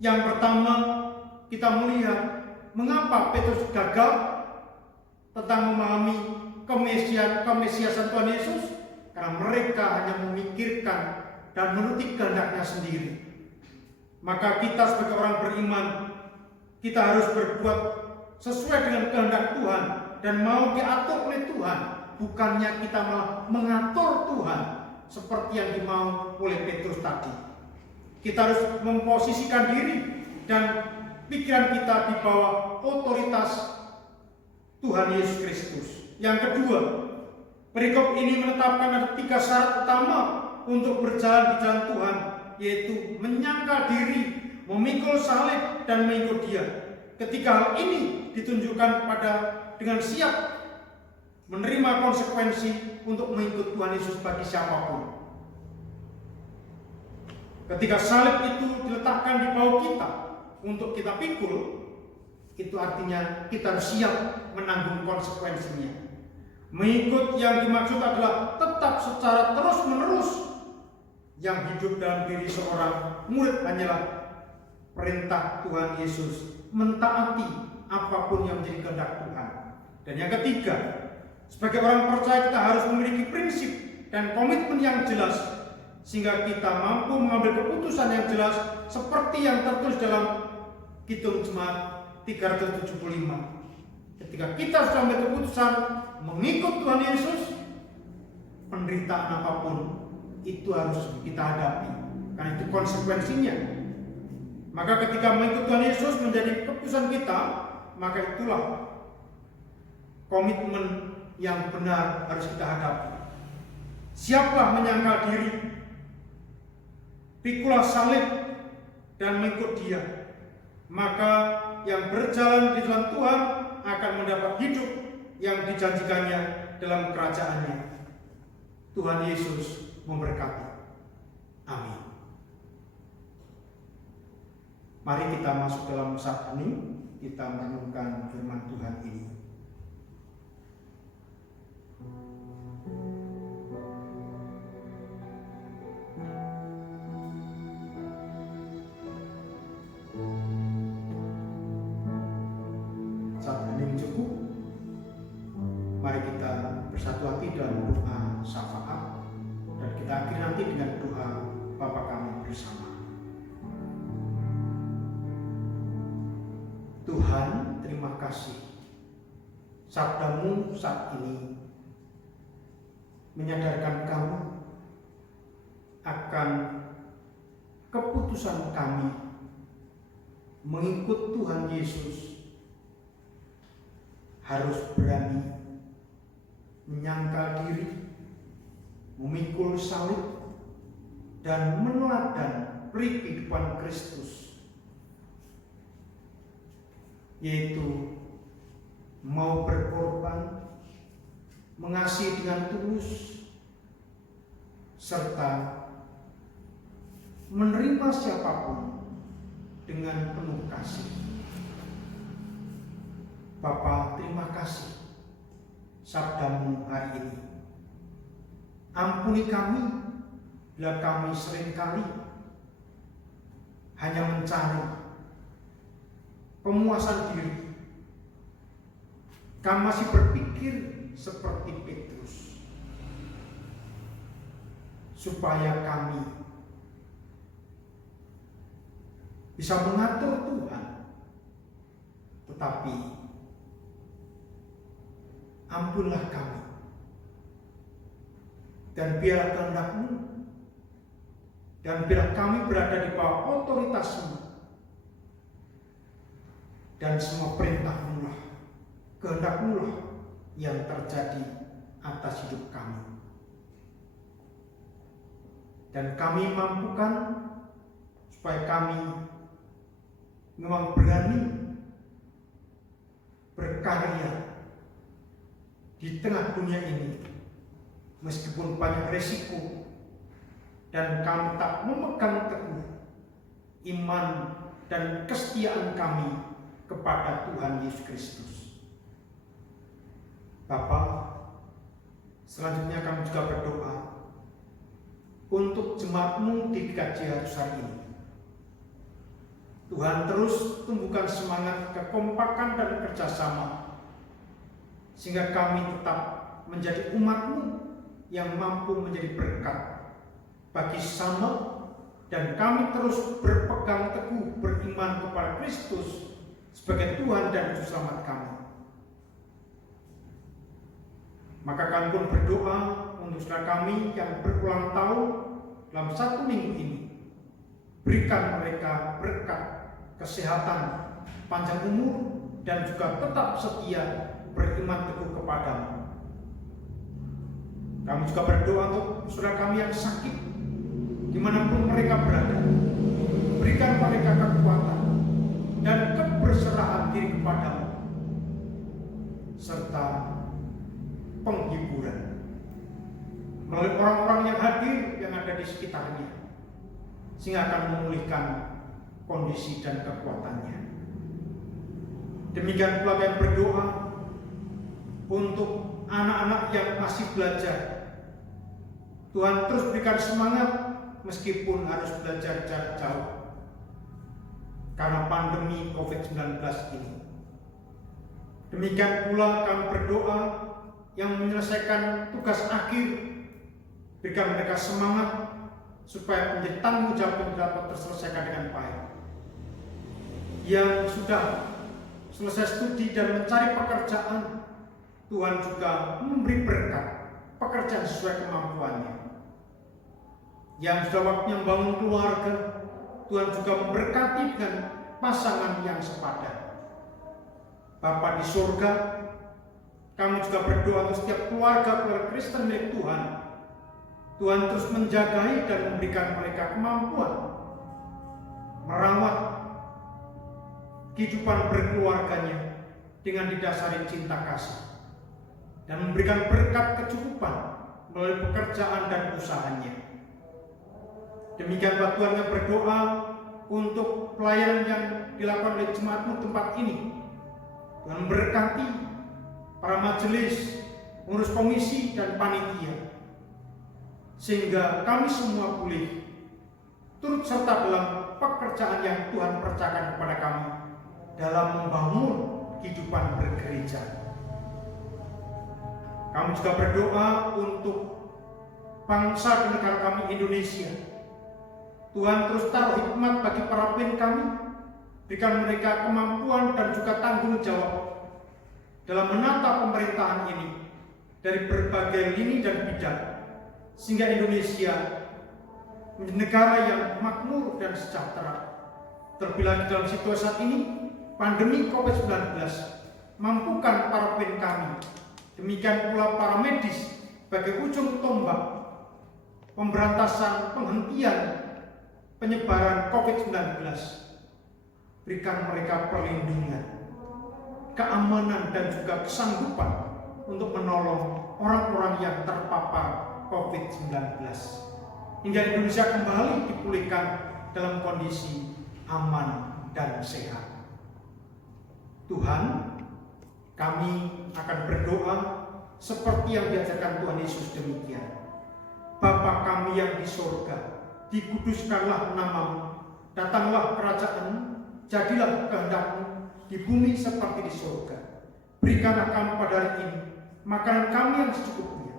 Yang pertama, kita melihat mengapa Petrus gagal tentang memahami kemesiasan Tuhan Yesus, karena mereka hanya memikirkan dan menuruti kehendaknya sendiri. Maka kita sebagai orang beriman, kita harus berbuat sesuai dengan kehendak Tuhan dan mau diatur oleh Tuhan, bukannya kita malah mengatur Tuhan seperti yang dimau oleh Petrus tadi. Kita harus memposisikan diri dan pikiran kita di bawah otoritas Tuhan Yesus Kristus. Yang kedua, perikop ini menetapkan ada 3 syarat utama untuk berjalan di jalan Tuhan, yaitu menyangkal diri, memikul salib, dan mengikut Dia. Ketika hal ini ditunjukkan dengan siap menerima konsekuensi untuk mengikut Tuhan Yesus bagi siapapun. Ketika salib itu diletakkan di bawah kita untuk kita pikul, itu artinya kita harus siap menanggung konsekuensinya. Mengikut yang dimaksud adalah tetap secara terus-menerus yang hidup dalam diri seorang murid hanyalah perintah Tuhan Yesus, mentaati apapun yang menjadi kehendak Tuhan. Dan yang ketiga, sebagai orang percaya kita harus memiliki prinsip dan komitmen yang jelas sehingga kita mampu mengambil keputusan yang jelas seperti yang tertulis dalam Kidung Jemaat 375. Ketika kita sudah ambil keputusan mengikut Tuhan Yesus, penderitaan apapun itu harus kita hadapi, karena itu konsekuensinya. Maka ketika mengikut Tuhan Yesus menjadi keputusan kita, maka itulah komitmen yang benar harus kita hadapi. Siaplah menyangkal diri, pikulah salib dan mengikut Dia. Maka yang berjalan di jalan Tuhan akan mendapat hidup yang dijanjikannya dalam kerajaannya. Tuhan Yesus memberkati. Amin. Mari kita masuk dalam saat ini, kita merenungkan firman Tuhan ini. bersama. Tuhan, terima kasih. Sabda-Mu saat ini menyadarkan kami akan keputusan kami mengikut Tuhan Yesus harus berani menyangkal diri, memikul salib, dan meneladani peri kehidupan Kristus, yaitu mau berkorban, mengasihi dengan tulus, serta menerima siapapun dengan penuh kasih. Bapa, terima kasih sabda-Mu hari ini. Ampuni kami bila kami seringkali hanya mencari pemuasan diri. Kami masih berpikir seperti Petrus, supaya kami bisa mengatur Tuhan, tetapi ampunlah kami, dan biarlah kehendak-Mu, dan biarlah kami berada di bawah otoritas-Mu, dan semua perintah-Mu lah, kehendak-Mu lah yang terjadi atas hidup kami. Dan kami mampukan supaya kami memang berani berkarya di tengah dunia ini, meskipun banyak resiko, dan kami tak memegang teguh iman dan kesetiaan kami kepada Tuhan Yesus Kristus. Bapa, selanjutnya kami juga berdoa untuk jemaat-Mu di GKJ Harus hari ini. Tuhan, terus tumbuhkan semangat, kekompakan, dan kerjasama, sehingga kami tetap menjadi umat-Mu yang mampu menjadi berkat bagi sesama, dan kami terus berpegang teguh beriman kepada Kristus sebagai Tuhan dan Juru Selamat kami. Maka kami pun berdoa untuk saudara kami yang berulang tahun dalam 1 minggu ini. Berikan mereka berkat, kesehatan, panjang umur, dan juga tetap setia beriman teguh kepadamu. Kami juga berdoa untuk saudara kami yang sakit, dimanapun mereka berada. Berikan mereka kekuatan dan keberserahan diri kepadamu, serta penghiburan melalui orang-orang yang hadir yang ada di sekitarnya, sehingga akan memulihkan kondisi dan kekuatannya. Demikian pula kami berdoa untuk anak-anak yang masih belajar. Tuhan terus berikan semangat meskipun harus belajar jarak jauh karena pandemi COVID-19 ini. Demikian pula kami berdoa yang menyelesaikan tugas akhir, berikan mereka semangat supaya menjadi tanggung jawab dapat terselesaikan dengan baik. Yang sudah selesai studi dan mencari pekerjaan, Tuhan juga memberi berkat pekerjaan sesuai kemampuannya. Yang sudah waktunya membangun keluarga, Tuhan juga memberkati dengan pasangan yang sepadan. Bapa di surga, kami juga berdoa untuk setiap keluarga Kristen milik Tuhan. Tuhan terus menjagai dan memberikan mereka kemampuan merawat kehidupan berkeluarganya dengan didasari cinta kasih, dan memberikan berkat kecukupan melalui pekerjaan dan usahanya. Demikian Tuhan, kami berdoa untuk pelayanan yang dilakukan oleh jemaat-Mu tempat ini. Tuhan memberkati para majelis, pengurus komisi, dan panitia, sehingga kami semua boleh turut serta dalam pekerjaan yang Tuhan percayakan kepada kami dalam membangun kehidupan bergereja. Kami juga berdoa untuk bangsa dan negara kami Indonesia, Tuhan terus taruh hikmat bagi para pemimpin kami. Berikan mereka kemampuan dan juga tanggung jawab dalam menata pemerintahan ini dari berbagai lini dan bidang, sehingga Indonesia menjadi negara yang makmur dan sejahtera. Terlebih lagi dalam situasi saat ini, pandemi COVID-19, mampukan para pemimpin kami, demikian pula para medis, sebagai ujung tombak pemberantasan penghentian penyebaran COVID-19. Berikan mereka perlindungan, keamanan, dan juga kesanggupan untuk menolong orang-orang yang terpapar COVID-19, hingga Indonesia kembali dipulihkan dalam kondisi aman dan sehat. Tuhan, kami akan berdoa seperti yang diajarkan Tuhan Yesus demikian. Bapa kami yang di surga, dikuduskanlah namamu, datanglah kerajaan-Mu, jadilah kehendak-Mu di bumi seperti di surga. Berikanlah kami pada hari ini makanan kami yang secukupnya,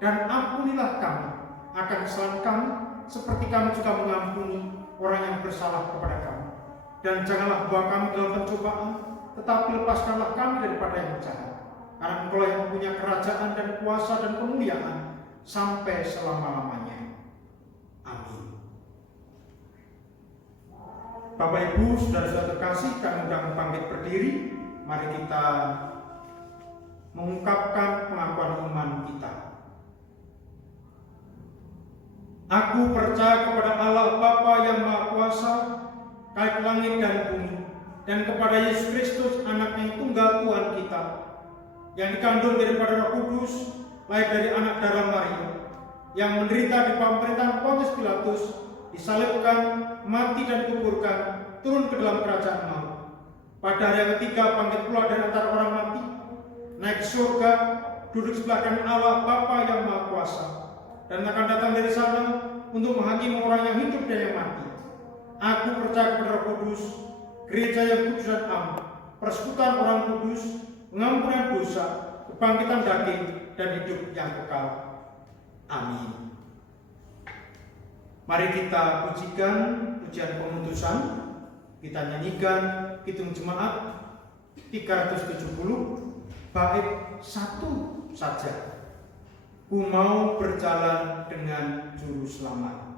dan ampunilah kami akan kesalahan kami, seperti kami juga mengampuni orang yang bersalah kepada kami. Dan janganlah bawa kami dalam pencobaan, tetapi lepaskanlah kami daripada yang jahat. Karena Engkau yang mempunyai kerajaan dan kuasa dan kemuliaan sampai selama-lamanya. Amin. Bapak Ibu, saudara-saudara terkasih, kami undang bangkit berdiri. Mari kita mengungkapkan pengakuan iman kita. Aku percaya kepada Allah Bapa yang Maha Kuasa, kait langit dan bumi, dan kepada Yesus Kristus, Anak yang tunggal Tuhan kita, yang dikandung daripada Roh Kudus, lahir dari anak darah Maria, yang menderita di pemerintahan Pontius Pilatus, disalibkan, mati dan dikuburkan, turun ke dalam kerajaan maut. Pada hari yang ketiga bangkit pula dari antara orang mati, naik ke surga, duduk sebelah kanan Allah Bapa yang Maha Kuasa, dan akan datang dari sana untuk menghakimi orang yang hidup dan yang mati. Aku percaya kepada Roh Kudus, gereja yang kudus dan am, persekutuan orang kudus, pengampunan dosa, kebangkitan daging, dan hidup yang kekal. Amin. Mari kita pujikan pujian pemutusan. Kita nyanyikan Kidung Jemaat 370, bait 1 saja. Ku mau berjalan dengan juru selamat.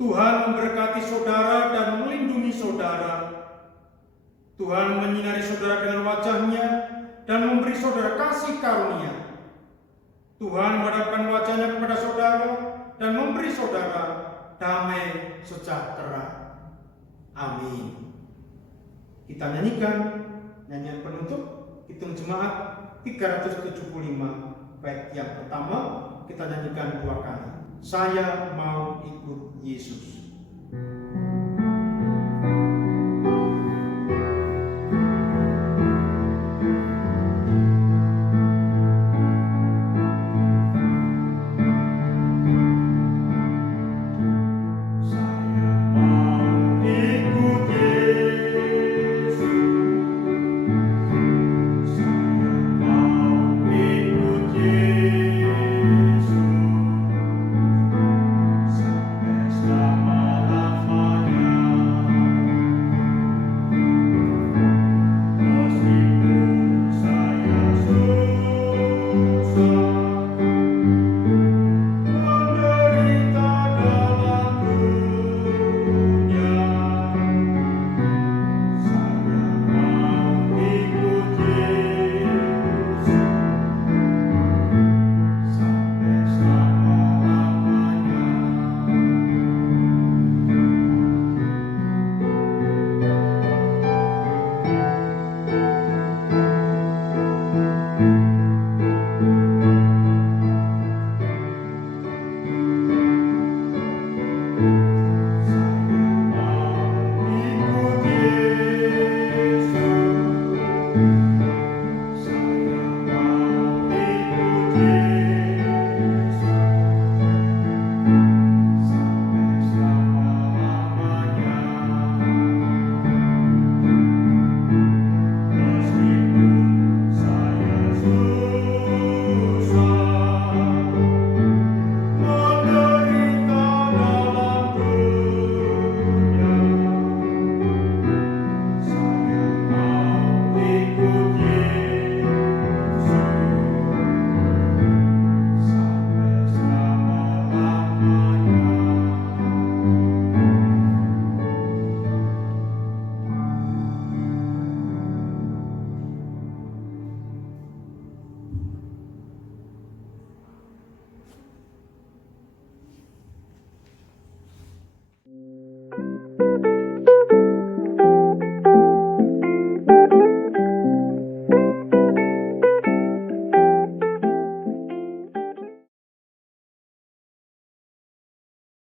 Tuhan memberkati saudara dan melindungi saudara. Tuhan menyinari saudara dengan wajah-Nya dan memberi saudara kasih karunia. Tuhan menghadapkan wajah-Nya kepada saudara dan memberi saudara damai sejahtera. Amin. Kita nyanyikan nyanyian penutup Kidung Jemaat 375, bait yang pertama kita nyanyikan 2 kali. Saya mau ikut Yesus.